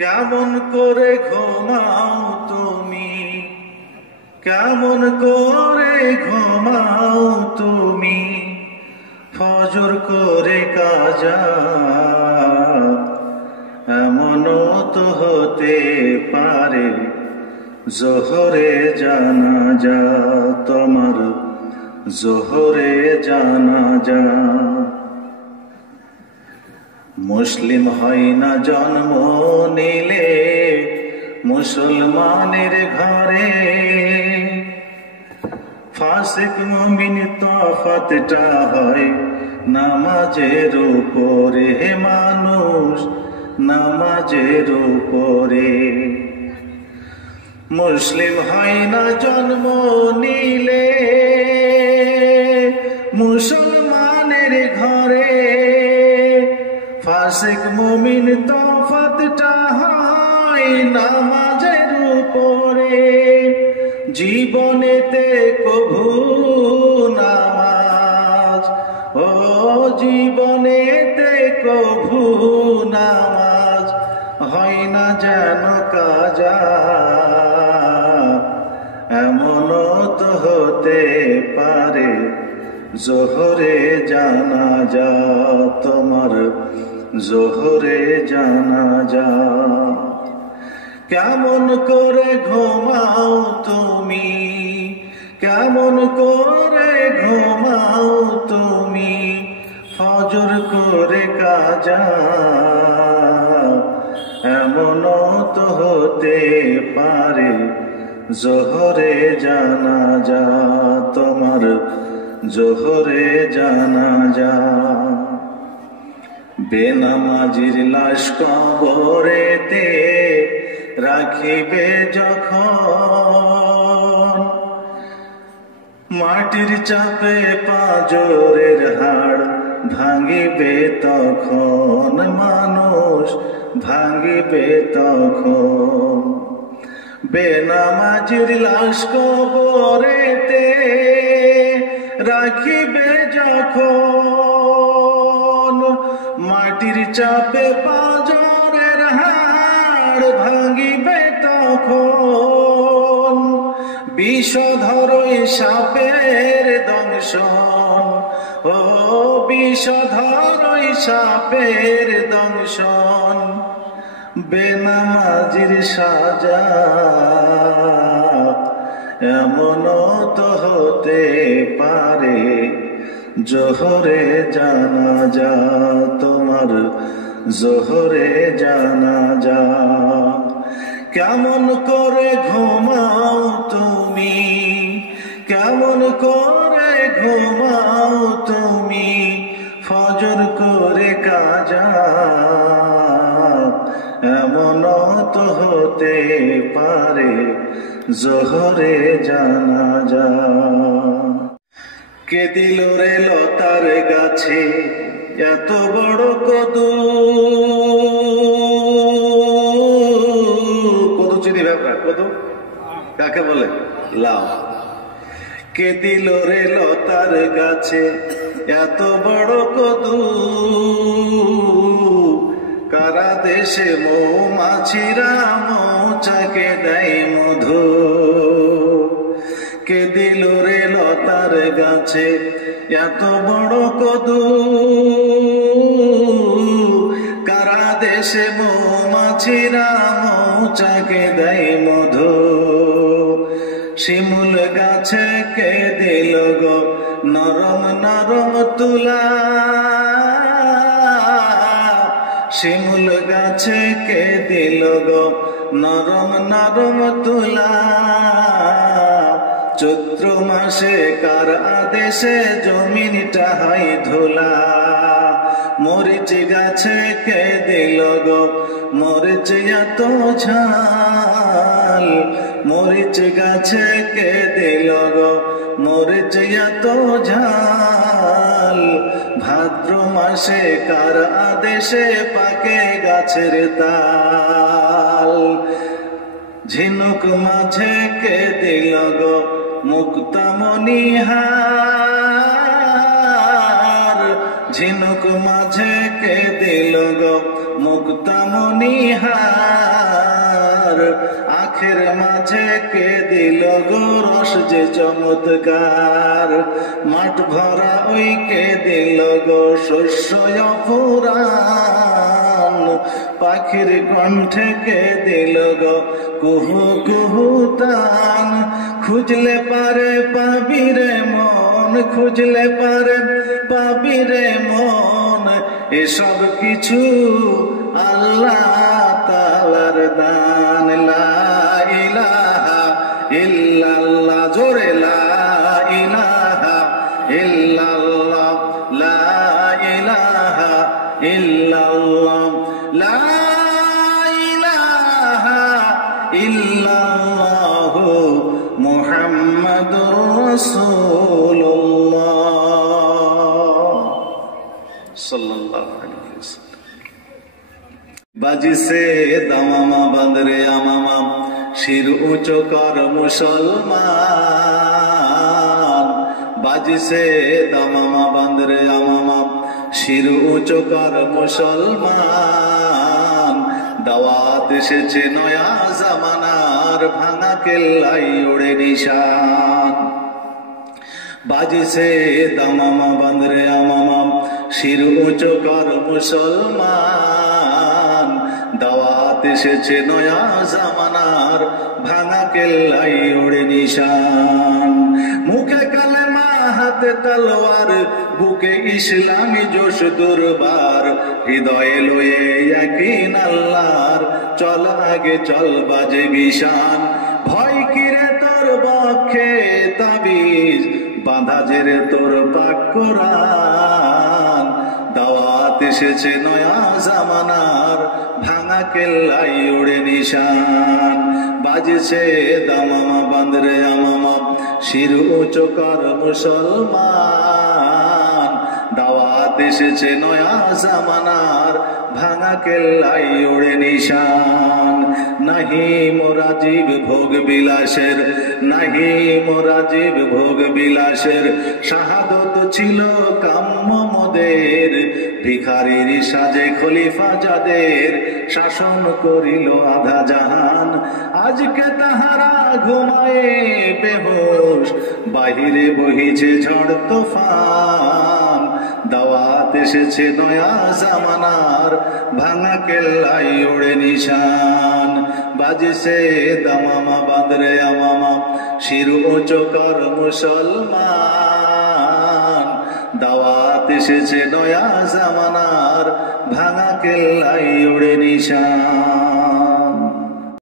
কেমন করে ঘুমাও তুমি, কেমন করে ঘুমাও তুমি, ফজর করে কাজা। এমনও তো হতে পারে জোহরে জানাজা, তোমার জোহরে জানাজা। মুসলিম হয় না জন্ম নিলে মুসলমানের ঘরে, ফাসিক মুমিন তফাতটা হয় নামাজের উপরে, মানুষ নামাজের উপরে। মুসলিম হয় না জন্ম নিলে মুসলমানের ঘরে, ফাসিক মুমিন তফাতটা হয় নামাজের উপরে। জীবনেতে কভু নামাজ, ও জীবনেতে কভু নামাজ হয় না যেন কাজা। এমনও তো হতে পারে জোহরে জানাজা, তোমার জোহরে জানাজা। কেমন করে ঘুমাও তুমি, কেমন করে ঘুমাও তুমি, ফজর করে কাজা। এমনও তো হতে পারে জোহরে জানাজা, তোমার জোহরে জানাজা। বেনামাজির লাশ কবরেতে রাখিবে যখন, মাটির চাপে পাঁজরের হাড় ভাঙিবে তখন, মানুষ ভাঙিবে তখন। বেনামাজির লাশ কবরেতে রাখিবে যখন, মাটির চাপে পাঁজরের হাড় ভাঙিবে তখন। বিষধর সাপের দংশন, ও বিষধর সাপের দংশন, বেনামাজির সাজা। এমনও তো হতে পারে জোহরে জানাজা, তোমার জোহরে জানাজা। কেমন করে ঘুমাও তুমি, কেমন করে ঘুমাও তুমি, ফজর করে কাজা। এমনও তো হতে পারে জোহরে জানাজা। কে দিল রে লতার গাছে এত বড় কদু, কদু চিনি ব্যাপার, কদু কাকে বলে? লাউ। কে দিল রে লতার গাছে এত বড় কদু, কারা দেশে মৌমাছিরা মৌচাকে দেয় মধু। কে দিল রে লতার গাছে এত বড় কদু, কারা দেশে মৌমাছিরা মৌচাকে দেয় মধু। শিমুল গাছে কে দিল গো নরম নরম তুলা, শিমুল গাছে কে দিল গো নরম নরম তুলা। চৈত্র মাসে কার আদেশে জমিনটা হয় ধুলা। মরিচ গাছে কে দিল গো মরিচ এত ঝাল, মরিচ গাছে কে দিল গো মরিচ এত ঝাল। ভাদ্র মাসে কার আদেশে পাকে গাছের তাল। ঝিনুক মাঝে কে দিল গো মুক্তামণিহার, ঝিনুক মাঝে কে দিল গো মুক্তামণিহার। তাদের মাঝে কে দিল গো রস যে চমৎকার, মাঠ ভরা ওই কে দিল গো শস্য অপুরাণ, পাখির কণ্ঠে কে দিল গো কুহু কুহু তান। খুঁজলে পারে পাবি রে মন, খুঁজলে পারে পাবি রে মন, এসব কিছু আল্লাহ তাআলার দান। লা ইলাহা ইল্লাল্লাহ, জোরে লা ইলাহা ইল্লাল্লাহ, লা ইলাহা ইল্লাল্লাহ, লা ইলাহা ইল্লাল্লাহ মুহাম্মাদুর রাসূলুল্লাহ সাল্লাল্লাহু আলাইহি ওয়াসাল্লাম। বাজিছে দামামা বাঁধরে আমামা, শির উঁচু কর মুসলমান। বাজিছে দামামা বাঁধরে আমামা, শির উঁচু কর মুসলমান। দাওয়াত এসেছে নয়া জামানার, ভাঙা কেল্লাই ওড়ে নিশান। বাজিছে দামামা বাঁধরে আমামা, শির উঁচু কর মুসলমান। দাওয়াত এসেছে নয়া জামানার, ভাঙা কেল্লাই ওড়ে নিশান। মুখে কালেমা হাতে তলোয়ার, বুকে ইসলামী জোশ দুর্বার। হৃদয়ে লয়ে ইয়াকিন আল্লাহর, চল আগে চল বাজে বিশান। ভয় কিরে তোর বক্ষে তাবিজ, বাঁধা জেরে তোর পাক কোরআন। দাওয়াত এসেছে নয়া জামানার, ভাঙা কেল্লাই ওড়ে নিশান। বাজছে দামামা বাঁধরে আমামা, শির উঁচু কর মুসলমান। দাওয়াত এসেছে নয়া জামানার, ভাঙা কেল্লাই ওড়ে নিশান। নাহি মোরা জীব ভোগ বিলাসের, নাহি মোরা জীব ভোগ বিলাসের। শাহাদত ছিল কাম্য মোদের, ভিখারির সাজে খলিফা যাদের। শাসন করিল আধা জাহান, আজকে তাহারা ঘুমায়ে বেহুশ। বাহিরে বহিছে ঝড় তুফান। দাওয়াত এসেছে নয়া জামানার, ভাঙা কেল্লাই ওড়ে নিশান। বাজছে দামামা বাঁধরে আমামা, শির উঁচু কর মুসলমান। দাওয়াত এসেছে নয়া জামানার, ভাঙা কেল্লাই ওড়ে নিশান।